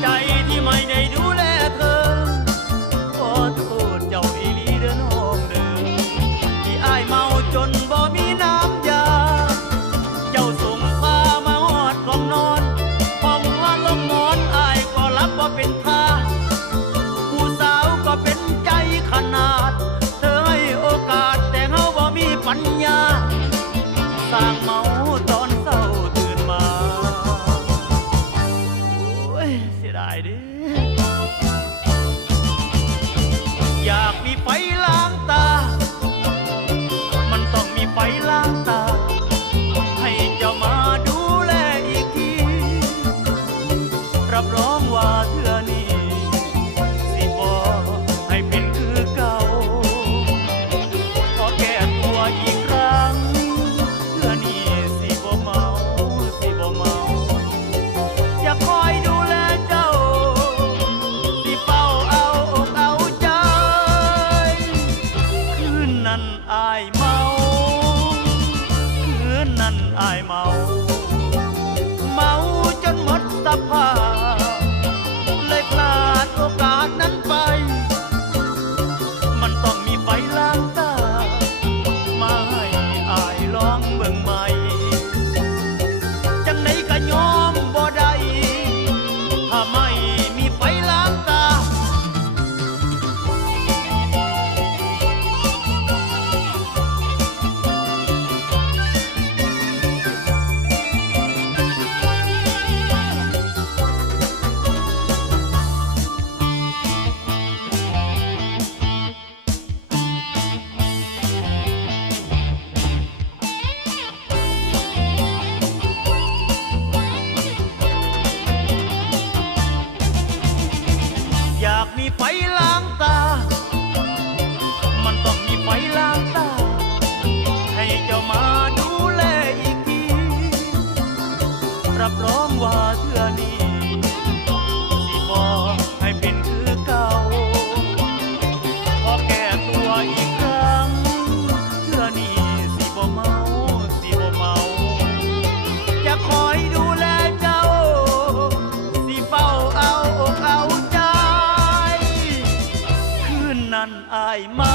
ใจที่ไม่ได้ดูแลเธอขอโทษเจ้าอีหลีเด้อน้องเด้อที่อ้ายเมาจนบ่มีน้ำยาเจ้าส่งพามาหอดของนอนพอหัวลงหมอนอ้ายก็รับว่าเป็นท่าผู้สาวก็เป็นใจขนาดเธอให้โอกาสแต่เฮาบ่มีปัญญาสร้างเมาตอนเศร้าตื่นมาโอ้ยเสียดายเด้อยากมีไฟล้างตามันต้องมีไฟล้างตาให้เจ้ามาดูแลอีกทีรับรองว่าเทื่อนี้สิบ่ให้เป็นคือเก่าขอแก้ตัวอีกครั้งเทื่อนี้สิบ่เมาสิบ่เมาอยากคอยดูแลเจ้าสิเฝ้าเอาอกเอาใจคืนนั้นอายเมาคืนนั้นอายเมาเมาจนหมดสภาพเลยพลาดโอกาสนั้นไปมันต้องมีไฟล้างตามาให้อายลองเบิ่งใหม่จังไหนก็ยอมบ่ได้ถ้าไม่มีไฟล้างตาอยากมีไฟล้างตามันต้องมีไฟล้างตาให้เจ้ามาดูแลอีกทีรับรองว่าเทื่อนี้สิบ่ให้เป็นคือเก่าขอแก้ตัวอีกครั้งเทื่อนี้สิบ่เมาสิบ่เมาจะคอยดูแลเจ้าสิเฝ้าเอาอกเอาใจคืนนั้นอายเมา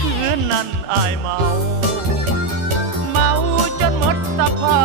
คืนนั้นอายเมาเมาจนหมดสภา